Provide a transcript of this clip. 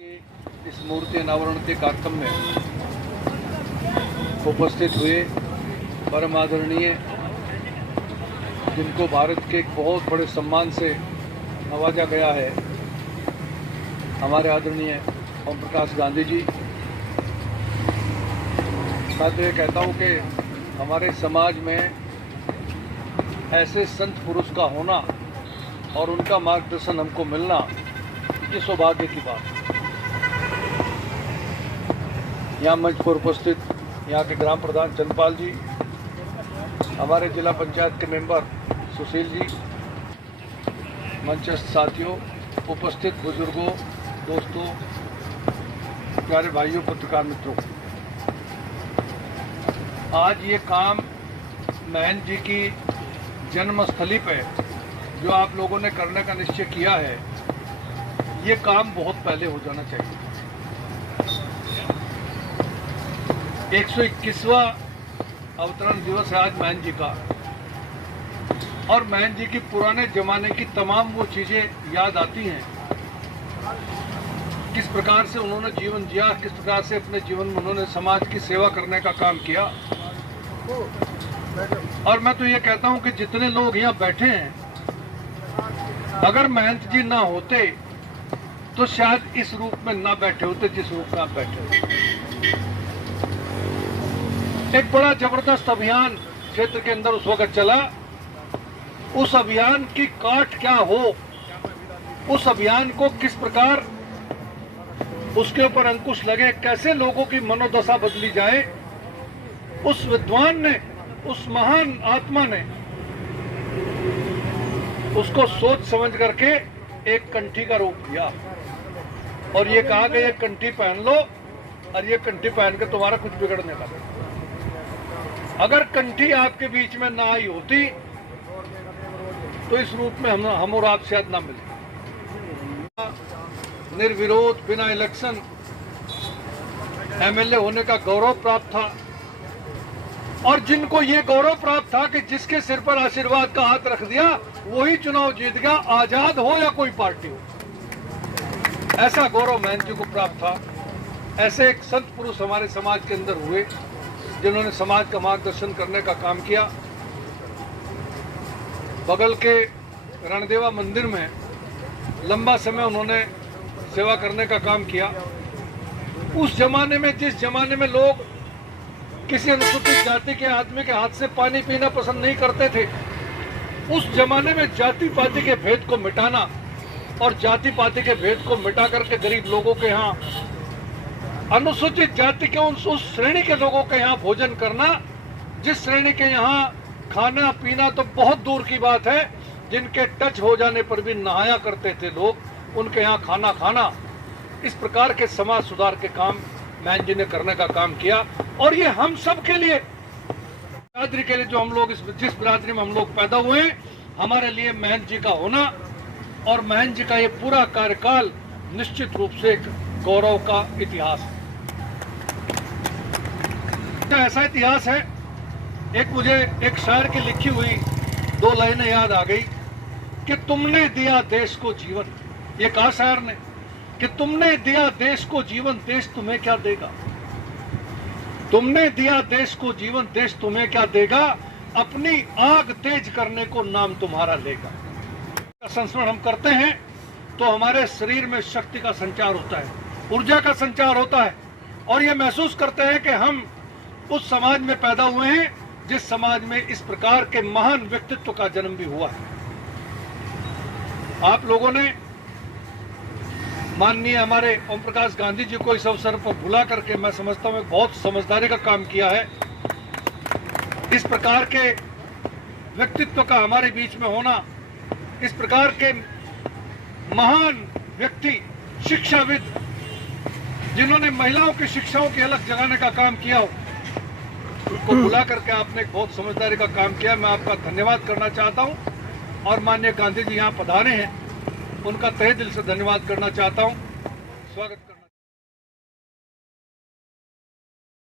के इस मूर्ति अनावरण के कार्यक्रम में उपस्थित हुए परम आदरणीय, जिनको भारत के एक बहुत बड़े सम्मान से नवाजा गया है, हमारे आदरणीय ओम प्रकाश गांधी जी। मैं तो ये कहता हूँ कि हमारे समाज में ऐसे संत पुरुष का होना और उनका मार्गदर्शन हमको मिलना, ये सौभाग्य की बात है। यहाँ मंच पर उपस्थित यहाँ के ग्राम प्रधान चंद्रपाल जी, हमारे जिला पंचायत के मेंबर सुशील जी, मंचस्थ साथियों, उपस्थित बुजुर्गों, दोस्तों, प्यारे भाइयों, पत्रकार मित्रों, आज ये काम महंत जी की जन्मस्थली पे जो आप लोगों ने करने का निश्चय किया है, ये काम बहुत पहले हो जाना चाहिए। 121वां अवतरण दिवस है आज महंत जी का, और महंत जी की पुराने जमाने की तमाम वो चीजें याद आती हैं, किस प्रकार से उन्होंने जीवन जिया, किस प्रकार से अपने जीवन में उन्होंने समाज की सेवा करने का काम किया। और मैं तो ये कहता हूं कि जितने लोग यहाँ बैठे हैं, अगर महंत जी ना होते तो शायद इस रूप में ना बैठे होते जिस रूप में आप बैठे होते। एक बड़ा जबरदस्त अभियान क्षेत्र के अंदर उस वक्त चला। उस अभियान की काट क्या हो, उस अभियान को किस प्रकार उसके ऊपर अंकुश लगे, कैसे लोगों की मनोदशा बदली जाए, उस विद्वान ने, उस महान आत्मा ने उसको सोच समझ करके एक कंठी का रूप दिया और ये कहा कि ये कंठी पहन लो, और ये कंठी पहन के तुम्हारा कुछ बिगड़ने का। अगर कंठी आपके बीच में ना आई होती तो इस रूप में हम और आप शायद ना मिले। निर्विरोध बिना इलेक्शन एमएलए होने का गौरव प्राप्त था, और जिनको ये गौरव प्राप्त था कि जिसके सिर पर आशीर्वाद का हाथ रख दिया वही चुनाव जीत गया, आजाद हो या कोई पार्टी हो, ऐसा गौरव महंत जी को प्राप्त था। ऐसे एक संत पुरुष हमारे समाज के अंदर हुए जिन्होंने समाज का मार्गदर्शन करने का काम किया। बगल के रणदेवा मंदिर में लंबा समय उन्होंने सेवा करने का काम किया। उस जमाने में, जिस जमाने में लोग किसी अनुसूचित जाति के आदमी के हाथ से पानी पीना पसंद नहीं करते थे, उस जमाने में जाति पाति के भेद को मिटाना और जाति पाति के भेद को मिटा करके गरीब लोगों के यहाँ, अनुसूचित जाति के उस श्रेणी के लोगों के यहाँ भोजन करना, जिस श्रेणी के यहाँ खाना पीना तो बहुत दूर की बात है, जिनके टच हो जाने पर भी नहाया करते थे लोग, उनके यहाँ खाना खाना, इस प्रकार के समाज सुधार के काम महंत जी ने करने का काम किया। और ये हम सब के लिए, बिरादरी के लिए, जो हम लोग जिस बिरादरी में हम लोग पैदा हुए, हमारे लिए महंत जी का होना और महंत जी का ये पूरा कार्यकाल निश्चित रूप से एक गौरव का इतिहास है। ऐसा इतिहास है, एक मुझे एक शायर की लिखी हुई 2 लाइनें याद आ गई कि तुमने दिया देश को जीवन। ये कहा शायर ने कि तुमने दिया देश को जीवन, देश तुम्हें क्या देगा। तुमने दिया देश को जीवन, देश तुम्हें क्या देगा, अपनी आग तेज करने को नाम तुम्हारा लेगा। संस्मरण हम करते हैं तो हमारे शरीर में शक्ति का संचार होता है, ऊर्जा का संचार होता है, और ये महसूस करते हैं कि हम उस समाज में पैदा हुए हैं जिस समाज में इस प्रकार के महान व्यक्तित्व का जन्म भी हुआ है। आप लोगों ने माननीय हमारे ओम प्रकाश गांधी जी को इस अवसर पर बुला करके, मैं समझता हूं, बहुत समझदारी का काम किया है। इस प्रकार के व्यक्तित्व का हमारे बीच में होना, इस प्रकार के महान व्यक्ति, शिक्षाविद, जिन्होंने महिलाओं की शिक्षाओं की अलग जगाने का काम किया हो, उनको बुला करके आपने एक बहुत समझदारी का काम किया। मैं आपका धन्यवाद करना चाहता हूं, और माननीय गांधी जी यहाँ पधारे हैं, उनका तहे दिल से धन्यवाद करना चाहता हूं। स्वागत।